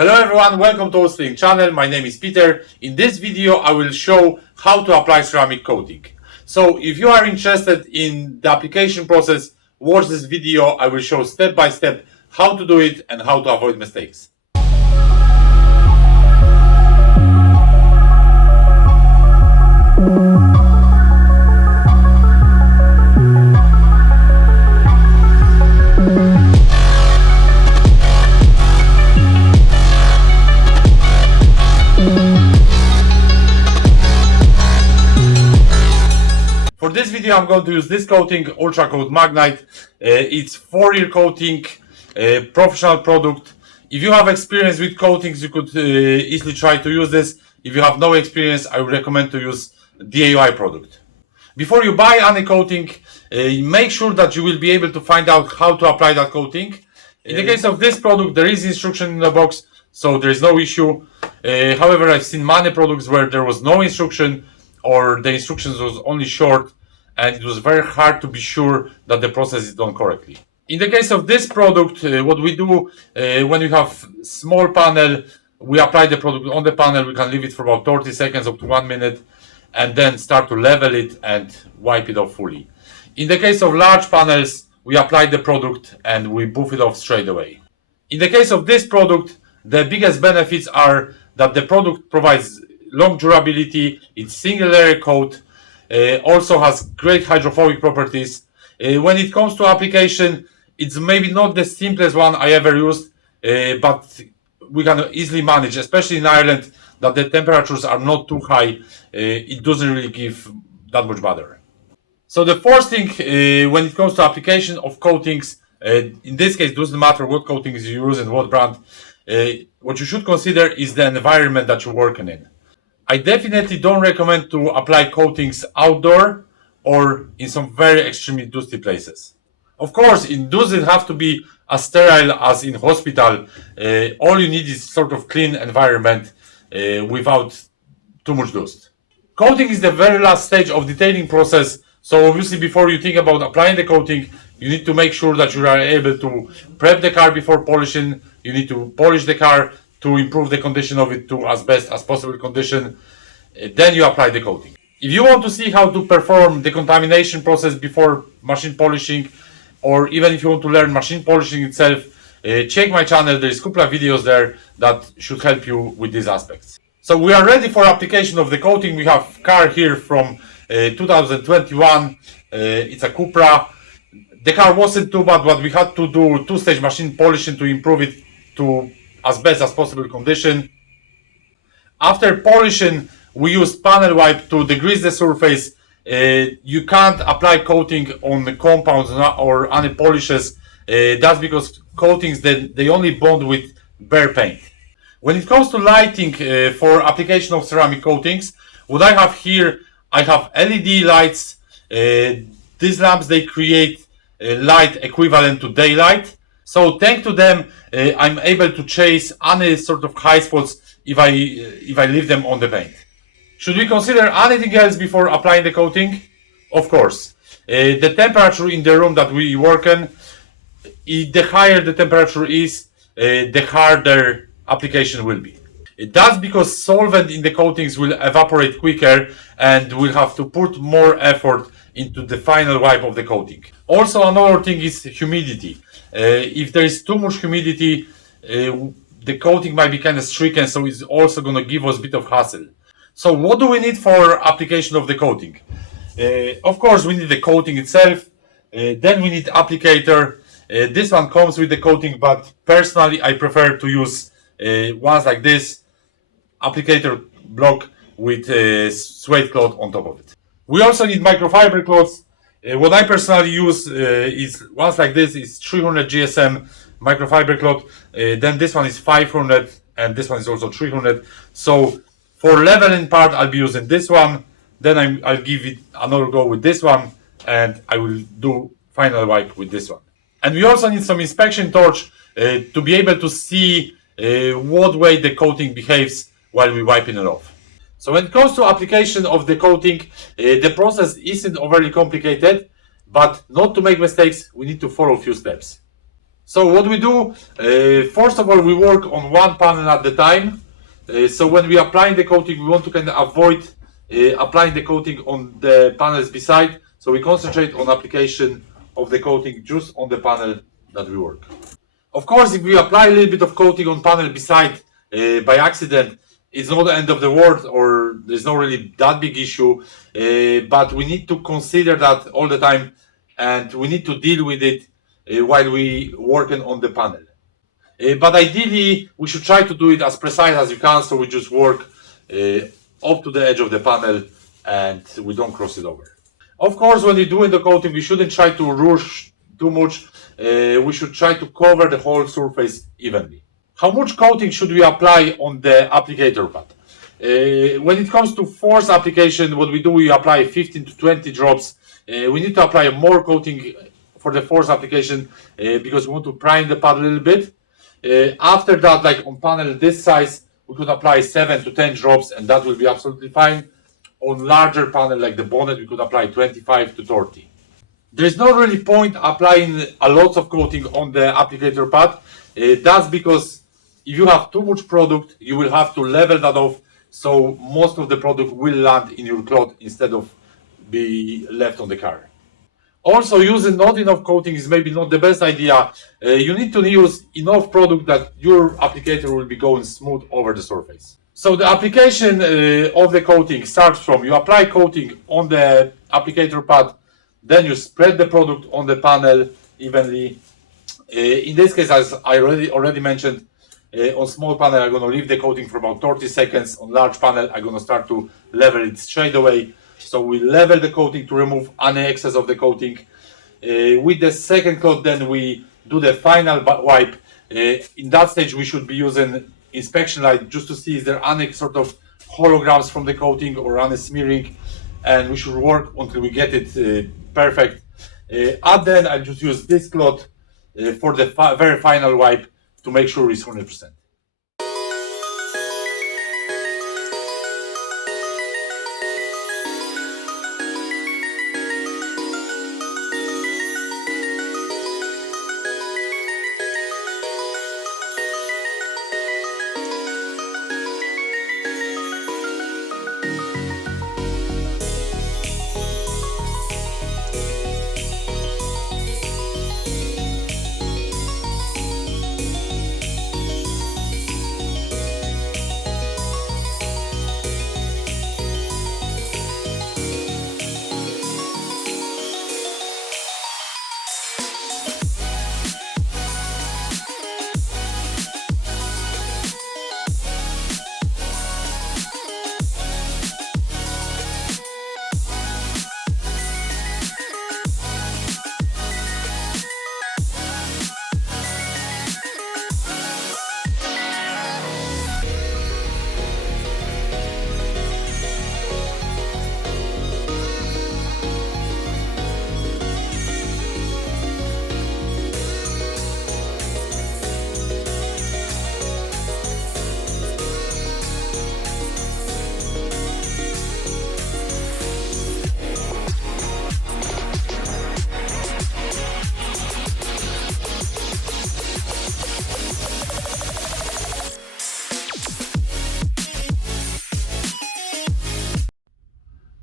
Hello everyone, welcome to Oldstream channel. My name is Peter. In this video I will show how to apply ceramic coating. So if you are interested in the application process, watch this video. I will show step by step how to do it and how to avoid mistakes. For this video I'm going to use this coating, Ultra Coat Magnite. It's 4-year coating, professional product. If you have experience with coatings, you could easily try to use this. If you have no experience, I would recommend to use DIY product. Before you buy any coating, make sure that you will be able to find out how to apply that coating. In the case of this product, there is instruction in the box, so there is no issue. However, I've seen many products where there was no instruction, or the instructions was only short, and it was very hard to be sure that the process is done correctly. In the case of this product, what we do when we have small panel, we apply the product on the panel. We can leave it for about 30 seconds up to 1 minute, and then start to level it and wipe it off fully. In the case of large panels, we apply the product and we buff it off straight away. In the case of this product, the biggest benefits are that the product provides long durability, it's single layer coat, also has great hydrophobic properties. When it comes to application, it's maybe not the simplest one I ever used, but we can easily manage, especially in Ireland, that the temperatures are not too high. It doesn't really give that much bother. So the first thing when it comes to application of coatings, in this case, it doesn't matter what coatings you use and what brand, what you should consider is the environment that you're working in. I definitely don't recommend to apply coatings outdoor or in some very extremely dusty places. Of course, it doesn't have to be as sterile as in hospital. All you need is sort of clean environment without too much dust. Coating is the very last stage of detailing process. So obviously before you think about applying the coating, you need to make sure that you are able to prep the car before polishing. You need to polish the car to improve the condition of it to as best as possible condition. Then you apply the coating. If you want to see how to perform the contamination process before machine polishing, or even if you want to learn machine polishing itself, check my channel. There is a couple of videos there that should help you with these aspects. So we are ready for application of the coating. We have car here from 2021. It's a Cupra. The car wasn't too bad, but we had to do two-stage machine polishing to improve it to as best as possible condition. After polishing, we used panel wipe to degrease the surface. You can't apply coating on the compounds or any polishes. That's because coatings, they only bond with bare paint. When it comes to lighting for application of ceramic coatings, what I have here, I have LED lights. These lamps, they create light equivalent to daylight. So thanks to them, I'm able to chase any sort of high spots if I leave them on the paint. Should we consider anything else before applying the coating? Of course. The temperature in the room that we work in, the higher the temperature is, the harder application will be. That's because solvent in the coatings will evaporate quicker and we'll have to put more effort into the final wipe of the coating. Also, another thing is humidity. If there is too much humidity, the coating might be kind of stricken, so it's also going to give us a bit of hassle. So what do we need for application of the coating? Of course, we need the coating itself. Then we need applicator. This one comes with the coating, but personally I prefer to use ones like this, applicator block with suede cloth on top of it. We also need microfiber cloths. What I personally use is ones like this is 300 GSM microfiber cloth. Then this one is 500 and this one is also 300. So for leveling part, I'll be using this one. Then I'll give it another go with this one, and I will do final wipe with this one. And we also need some inspection torch to be able to see what way the coating behaves while we're wiping it off. So when it comes to application of the coating, the process isn't overly complicated, but not to make mistakes, we need to follow a few steps. So what we do, first of all, we work on one panel at the time. So when we apply the coating, we want to kind of avoid applying the coating on the panels beside. So we concentrate on application of the coating just on the panel that we work. Of course, if we apply a little bit of coating on panel beside by accident, it's not the end of the world, or there's not really that big issue, but we need to consider that all the time, and we need to deal with it while we working on the panel. But ideally, we should try to do it as precise as you can, so we just work up to the edge of the panel and we don't cross it over. Of course, when you're doing the coating, we shouldn't try to rush too much. We should try to cover the whole surface evenly. How much coating should we apply on the applicator pad? When it comes to force application, what we do, we apply 15 to 20 drops. We need to apply more coating for the force application because we want to prime the pad a little bit. After that, like on panel this size, we could apply 7 to 10 drops and that will be absolutely fine. On larger panel like the bonnet, we could apply 25 to 30. There's not really point applying a lot of coating on the applicator pad. That's because if you have too much product, you will have to level that off, so most of the product will land in your cloth instead of be left on the car. Also, using not enough coating is maybe not the best idea. You need to use enough product that your applicator will be going smooth over the surface. So the application of the coating starts from you apply coating on the applicator pad, then you spread the product on the panel evenly. In this case, as I already mentioned, on small panel I'm going to leave the coating for about 30 seconds. On large panel I'm going to start to level it straight away. So we level the coating to remove any excess of the coating. With the second coat, then we do the final wipe. In that stage we should be using inspection light just to see if there are any sort of holograms from the coating or any smearing, and we should work until we get it perfect. And then I just use this cloth for the very final wipe to make sure it's 100%.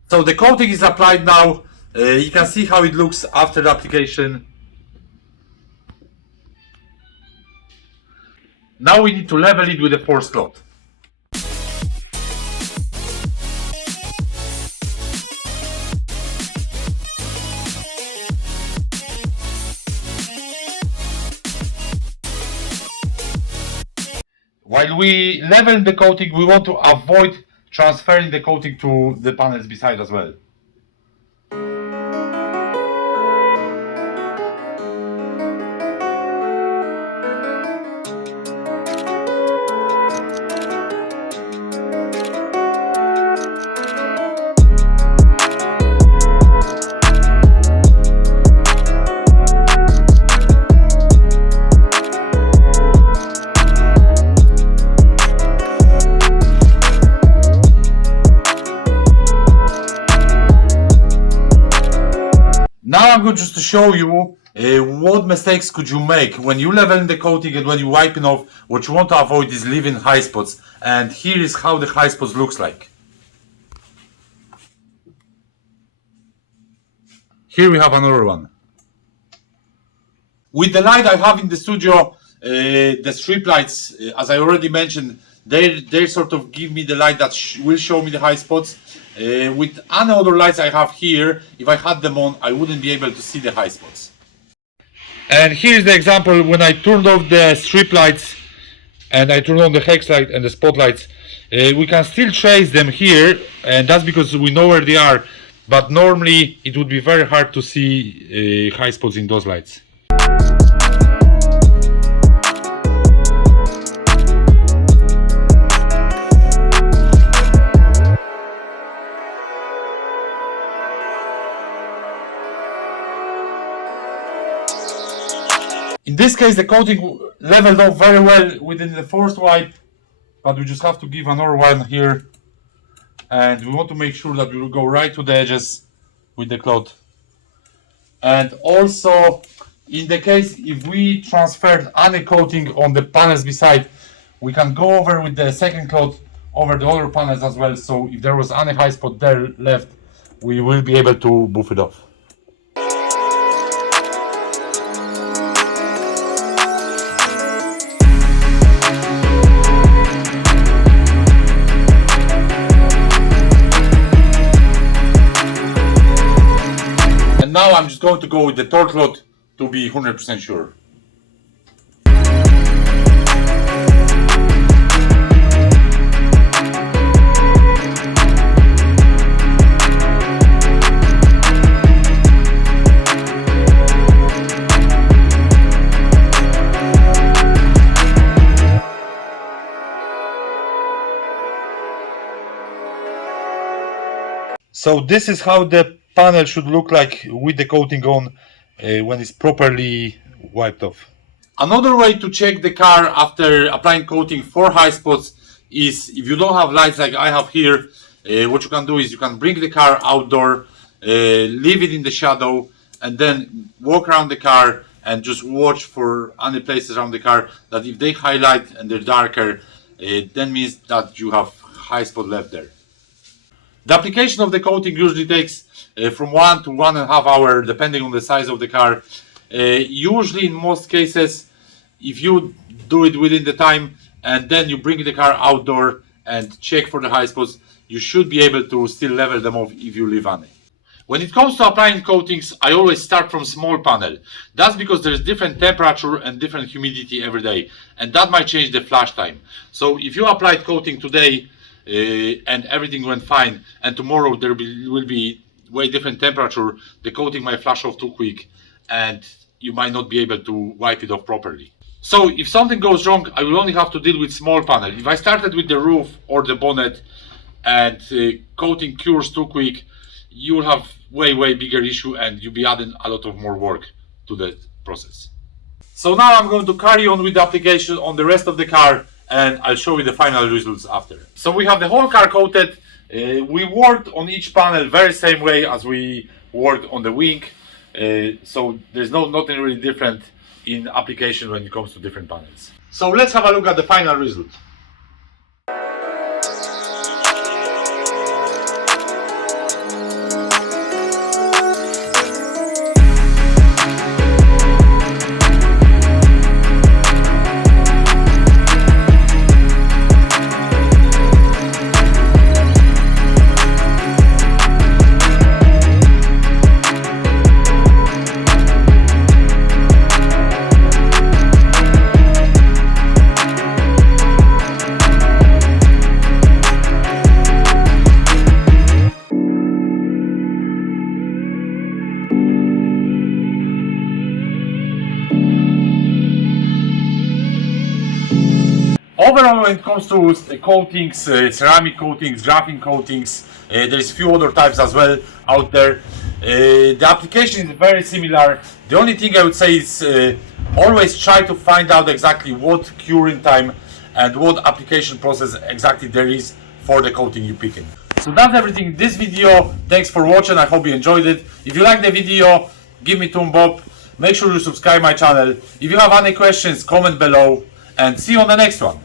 So the coating is applied now. You can see how it looks after the application. Now we need to level it with a force cloth. While we level the coating, we want to avoid transferring the coating to the panels beside as well. Now I'm going just to show you what mistakes could you make when you leveling the coating and when you wiping off? What you want to avoid is leaving high spots, and here is how the high spots looks like. Here we have another one. With the light I have in the studio, the strip lights, as I already mentioned, they sort of give me the light that will show me the high spots. With any other lights I have here, if I had them on, I wouldn't be able to see the high spots. And here's the example when I turned off the strip lights and I turned on the hex light and the spotlights. We can still trace them here, and that's because we know where they are, but normally it would be very hard to see high spots in those lights. In this case, the coating leveled off very well within the first wipe, but we just have to give another one here, and we want to make sure that we will go right to the edges with the cloth. And also, in the case if we transferred any coating on the panels beside, we can go over with the second cloth over the other panels as well, so if there was any high spot there left, we will be able to buff it off. Now I'm just going to go with the third cloth to be 100% sure. So this is how the panel should look like with the coating on when it's properly wiped off. Another way to check the car after applying coating for high spots is, if you don't have lights like I have here, what you can do is you can bring the car outdoor, leave it in the shadow, and then walk around the car and just watch for any places around the car that if they highlight and they're darker, that means that you have high spot left there. The application of the coating usually takes from 1 to 1.5 hours, depending on the size of the car. Usually, in most cases, if you do it within the time and then you bring the car outdoor and check for the high spots, you should be able to still level them off if you leave any. When it comes to applying coatings, I always start from small panel. That's because there's different temperature and different humidity every day, and that might change the flash time. So if you applied coating today and everything went fine, and tomorrow there will be way different temperature, the coating might flash off too quick and you might not be able to wipe it off properly. So if something goes wrong, I will only have to deal with small panel. If I started with the roof or the bonnet and coating cures too quick, you will have way bigger issue and you'll be adding a lot of more work to the process. So now I'm going to carry on with the application on the rest of the car, and I'll show you the final results after. So we have the whole car coated. We worked on each panel very same way as we worked on the wing. So there's nothing really different in application when it comes to different panels. So let's have a look at the final result. Overall, when it comes to coatings, ceramic coatings, graphene coatings, there's a few other types as well out there. The application is very similar. The only thing I would say is always try to find out exactly what curing time and what application process exactly there is for the coating you're picking. So that's everything in this video. Thanks for watching. I hope you enjoyed it. If you like the video, give me a thumb up. Make sure you subscribe my channel. If you have any questions, comment below, and see you on the next one.